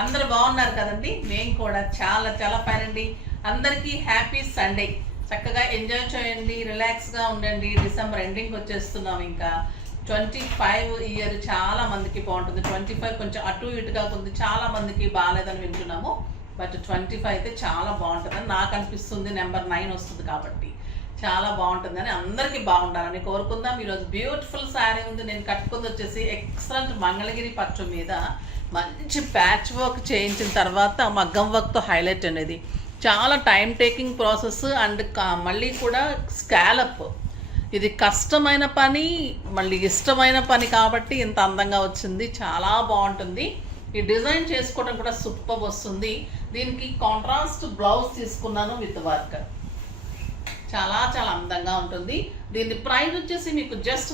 అందరూ బాగున్నారు కదండి. మేము కూడా చాలా చాలా ఫైన్ అండి. అందరికీ హ్యాపీ సండే. చక్కగా ఎంజాయ్ చేయండి, రిలాక్స్గా ఉండండి. డిసెంబర్ ఎండింగ్ వచ్చేస్తున్నాం. ఇంకా 25 ఇయర్ చాలా మందికి బాగుంటుంది. 25 కొంచెం అటు ఇటుగా ఉంది, చాలా మందికి బాగాలేదని వింటున్నాము. బట్ 25 అయితే చాలా బాగుంటుందని నాకు అనిపిస్తుంది. నెంబర్ 9 వస్తుంది కాబట్టి చాలా బాగుంటుందని, అందరికీ బాగుండాలని కోరుకుందాం. ఈరోజు బ్యూటిఫుల్ శారీ ఉంది. నేను కట్టుకుంది వచ్చేసి ఎక్సలెంట్ మంగళగిరి పట్టు మీద మంచి ప్యాచ్ వర్క్ చేయించిన తర్వాత మగ్గం వర్క్తో హైలైట్ అనేది. చాలా టైం టేకింగ్ ప్రాసెస్ అండ్ మళ్ళీ కూడా స్కాలప్. ఇది కష్టమైన పని, మళ్ళీ ఇష్టమైన పని కాబట్టి ఇంత అందంగా వచ్చింది. చాలా బాగుంటుంది. ఈ డిజైన్ చేసుకోవడం కూడా సూపర్ వస్తుంది. దీనికి కాంట్రాస్ట్ బ్లౌజ్ తీసుకున్నాను విత్ వర్క్. చాలా చాలా అందంగా ఉంటుంది. దీని ప్రైస్ వచ్చేసి మీకు జస్ట్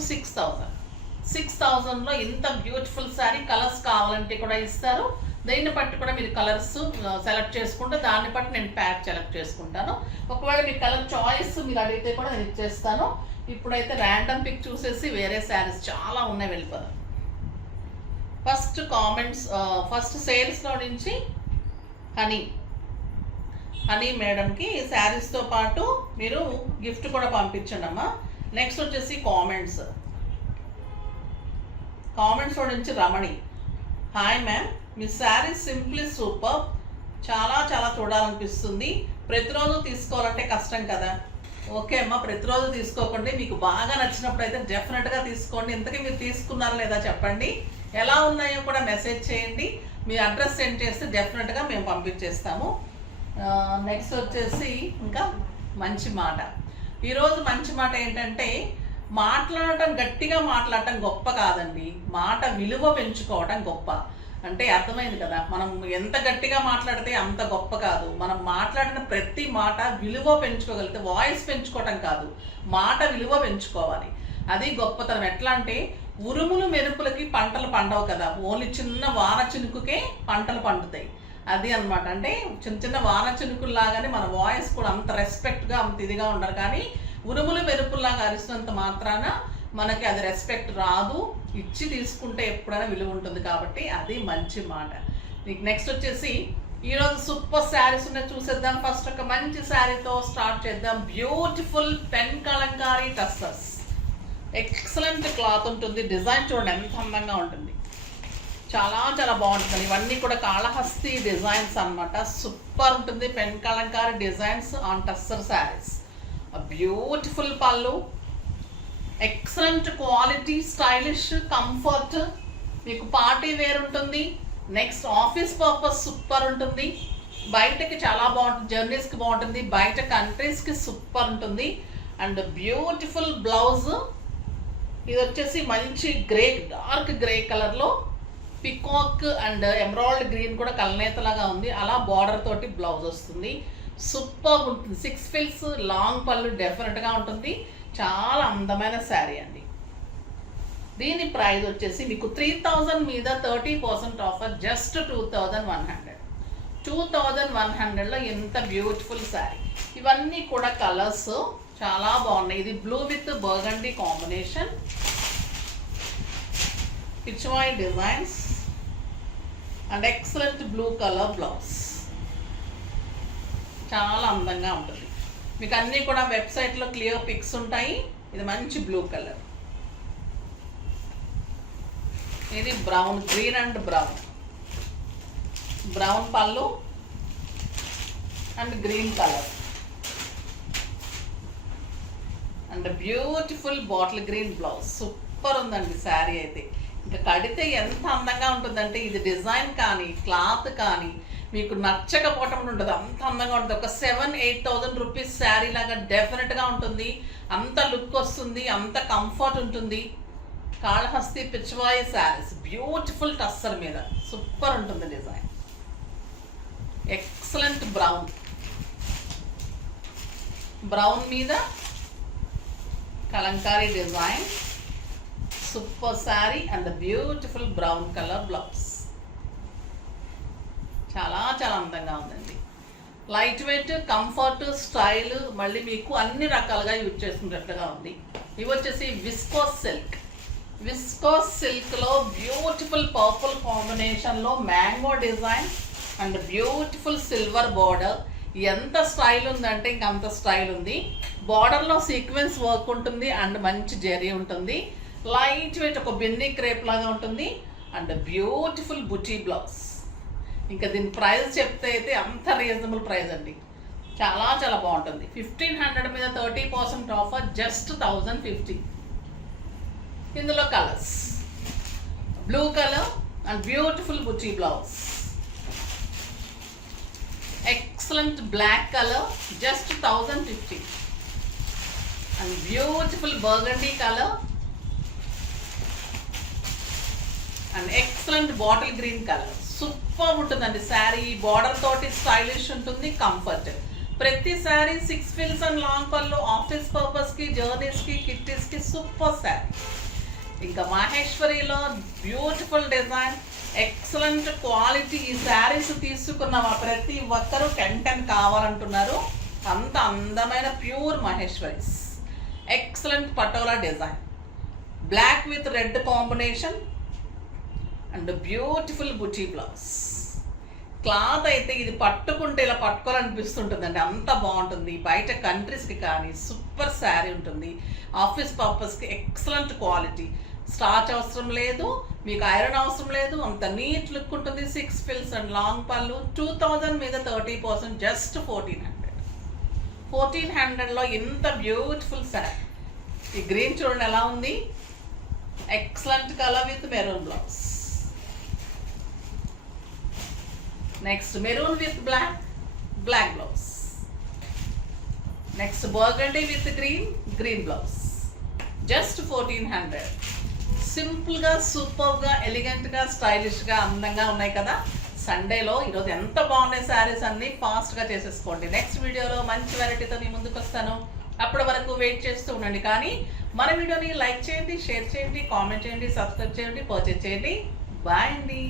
6,000లో ఇంత బ్యూటిఫుల్ శారీ. కలర్స్ కావాలంటే కూడా ఇస్తారు. దీన్ని బట్టి కూడా మీరు కలర్స్ సెలెక్ట్ చేసుకుంటే దాన్ని బట్టి నేను ప్యాక్ సెలెక్ట్ చేసుకుంటాను. ఒకవేళ మీ కలర్ చాయిస్ మీరు అడిగితే కూడా నేను ఇచ్చేస్తాను. ఇప్పుడైతే ర్యాండమ్ పిక్ చూసేసి వేరే శారీస్ చాలా ఉన్నాయి, వెళ్ళిపోదాం. ఫస్ట్ కామెంట్స్, ఫస్ట్ సేల్స్లో నుంచి హనీ మేడంకి శారీస్తో పాటు మీరు గిఫ్ట్ కూడా పంపించండి అమ్మా. నెక్స్ట్ వచ్చేసి కామెంట్స్లో నుంచి రమణి, హాయ్ మ్యామ్, మీ శారీ సింప్లీ సూపర్, చాలా చాలా చూడాలనిపిస్తుంది. ప్రతిరోజు తీసుకోవాలంటే కష్టం కదా. ఓకే అమ్మ, ప్రతిరోజు తీసుకోకండి. మీకు బాగా నచ్చినప్పుడు అయితే డెఫినెట్గా తీసుకోండి. ఇంతకీ మీరు తీసుకున్నారా లేదా చెప్పండి. ఎలా ఉన్నాయో కూడా మెసేజ్ చేయండి. మీ అడ్రస్ సెండ్ చేస్తే డెఫినెట్గా మేము పంపించేస్తాము. నెక్స్ట్ వచ్చేసి ఇంకా మంచి మాట. ఈరోజు మంచి మాట ఏంటంటే, మాట్లాడటం, గట్టిగా మాట్లాడటం గొప్ప కాదండి, మాట విలువ పెంచుకోవటం గొప్ప. అంటే అర్థమైంది కదా. మనం ఎంత గట్టిగా మాట్లాడితే అంత గొప్ప కాదు. మనం మాట్లాడిన ప్రతి మాట విలువ పెంచుకోగలిగితే, వాయిస్ పెంచుకోవటం కాదు, మాట విలువ పెంచుకోవాలి. అది గొప్పతనం. ఎట్లా అంటే, ఉరుములు మెరుపులకి పంటలు పండవు కదా, ఓన్లీ చిన్న వాన చినుకుకే పంటలు పండుతాయి. అది అనమాట. అంటే చిన్న చిన్న వాన చినుకుల్లాగానే మన వాయిస్ కూడా అంత రెస్పెక్ట్గా, అంత ఇదిగా ఉండరు. కానీ ఉరుములు మెరుపుల్లాగా అరిసినంత మాత్రాన మనకి అది రెస్పెక్ట్ రాదు. ఇచ్చి తీసుకుంటే ఎప్పుడైనా విలువ ఉంటుంది. కాబట్టి అది మంచి మాట. మీకు నెక్స్ట్ వచ్చేసి ఈరోజు సూపర్ శారీస్ ఉన్నాయి, చూసేద్దాం. ఫస్ట్ ఒక మంచి శారీతో స్టార్ట్ చేద్దాం. Beautiful pen Kalamkari tussars. Excellent cloth ఉంటుంది. డిజైన్ చూడండి ఎంత అందంగా ఉంటుంది. చాలా చాలా బాగుంటుంది. ఇవన్నీ కూడా కాళహస్తి డిజైన్స్ అన్నమాట. సూపర్ ఉంటుంది. Pen Kalamkari designs on tussar saris. Beautiful పళ్ళు, ఎక్సలెంట్ క్వాలిటీ, స్టైలిష్, కంఫర్ట్. మీకు పార్టీ వేర్ ఉంటుంది. నెక్స్ట్ ఆఫీస్ పర్పస్ సూపర్ ఉంటుంది. బయటకి చాలా బాగుంటుంది, జర్నీస్కి బాగుంటుంది, బయట కంట్రీస్కి సూపర్ ఉంటుంది. And beautiful blouse. ఇది వచ్చేసి మంచి గ్రే, డార్క్ గ్రే కలర్లో పికాక్ అండ్ ఎమరాల్డ్ గ్రీన్ కూడా కలనేతలాగా ఉంది. అలా బార్డర్ తోటి బ్లౌజ్ వస్తుంది. సూపర్ ఉంటుంది. 6 ఫిల్స్ లాంగ్ పళ్ళు డెఫినెట్గా ఉంటుంది. చాలా అందమైన శారీ అండి. దీని ప్రైస్ వచ్చేసి మీకు 3,000 మీద 30% ఆఫర్, జస్ట్ 2,100. 2,100లో ఎంత బ్యూటిఫుల్ శారీ. ఇవన్నీ కూడా కలర్స్ చాలా బాగున్నాయి. ఇది blue with burgundy combination, Pichwai designs and excellent blue colour blouse. చాలా అందంగా ఉంటుంది. మీకు అన్నీ కూడా వెబ్సైట్లో క్లియర్ పిక్స్ ఉంటాయి. ఇది మంచి బ్లూ కలర్. ఇది బ్రౌన్, గ్రీన్ అండ్ బ్రౌన్ పళ్ళు and green colour and beautiful bottle green blouse. Super ఉందండి శారీ అయితే. ఇంకా కడితే ఎంత అందంగా ఉంటుందంటే, ఇది డిజైన్ కానీ క్లాత్ కానీ మీకు నచ్చకపోవటం ఉండదు, అంత అందంగా ఉంటుంది. ఒక 7,000-8,000 రూపీస్ శారీ లాగా డెఫినెట్గా ఉంటుంది. అంత లుక్ వస్తుంది, అంత కంఫర్ట్ ఉంటుంది. కాళహస్తి పిచ్వాయి శారీస్, బ్యూటిఫుల్ టస్సర్ మీద సూపర్ ఉంటుంది డిజైన్. ఎక్సలెంట్ బ్రౌన్ మీద Kalamkari design, super sari and beautiful brown colour blouse. చాలా చాలా అందంగా ఉందండి. లైట్ వెయిట్, కంఫర్ట్, స్టైల్, మళ్ళీ మీకు అన్ని రకాలుగా యూజ్ చేసుకునేటట్లుగా ఉంది. ఇవి వచ్చేసి విస్కోస్ సిల్క్. విస్కోస్ సిల్క్లో బ్యూటిఫుల్ పర్పుల్ కాంబినేషన్లో mango design and beautiful silver border. ఎంత స్టైల్ ఉందంటే ఇంక అంత స్టైల్ ఉంది. బార్డర్లో సీక్వెన్స్ వర్క్ ఉంటుంది అండ్ మంచి జెరీ ఉంటుంది. లైట్ వెయిట్ ఒక బిన్నీ క్రేప్ లాగా ఉంటుంది అండ్ బ్యూటిఫుల్ బుటీ బ్లౌజ్. ఇంకా దీని ప్రైస్ చెప్తే అయితే అంత రీజనబుల్ ప్రైస్ అండి. చాలా చాలా బాగుంటుంది. 1500 మీద 30% ఆఫర్, జస్ట్ 1050. ఇందులో colours blue colour and beautiful బుటీ blouse, excellent black colour just 1050 and beautiful burgundy colour and excellent bottle green colour. Super ఉంటుందండి శారీ. బార్డర్ తోటి స్టైలిష్ ఉంటుంది, కంఫర్ట్. ప్రతి శారీ 6 ఫిల్స్ అండ్ లాంగ్ పళ్ళు, ఆఫీస్ పర్పస్కి, జర్నీస్కి, కిట్టీస్కి సూపర్ శారీ. ఇంకా మహేశ్వరిలో బ్యూటిఫుల్ డిజైన్, ఎక్సలెంట్ క్వాలిటీ. ఈ శారీస్ తీసుకున్న ప్రతి ఒక్కరూ 10 కావాలంటున్నారు. అంత అందమైన pure Maheshwaris. Excellent patola design, black with red combination and beautiful బుటీ బ్లౌజ్. క్లాత్ అయితే ఇది పట్టుకుంటే ఇలా పట్టుకోవాలనిపిస్తుంటుందండి, అంత బాగుంటుంది. బయట కంట్రీస్కి కానీ సూపర్ శారీ ఉంటుంది. ఆఫీస్ పర్పస్కి ఎక్సలెంట్ క్వాలిటీ. స్టార్చ్ అవసరం లేదు, మీకు ఐరన్ అవసరం లేదు, అంత నీట్ లుక్ ఉంటుంది. 6 ఫిల్స్ అండ్ లాంగ్ పళ్ళు. 2000 మీద 30%, జస్ట్ 1400. 1400లో ఇంత బ్యూటిఫుల్ శారీ. ఈ గ్రీన్ చూడండి ఎలా ఉంది, excellent colour with maroon blouse. Next maroon with black, black blouse. Next burgundy with green, green blouse. Just 1400. సింపుల్గా, సూపర్గా, ఎలిగెంట్గా, స్టైలిష్గా, అందంగా ఉన్నాయి కదా. సండేలో ఈరోజు ఎంత బాగున్నాయి శారీస్ అన్నీ. ఫాస్ట్గా చేసేసుకోండి. నెక్స్ట్ వీడియోలో మంచి వెరైటీతో మీ ముందుకు వస్తాను. అప్పటి వరకు వెయిట్ చేస్తూ ఉండండి. కానీ మన వీడియోని లైక్ చేయండి, షేర్ చేయండి, కామెంట్ చేయండి, సబ్స్క్రైబ్ చేయండి, పర్చేజ్ చేయండి. బాయ్ అండి.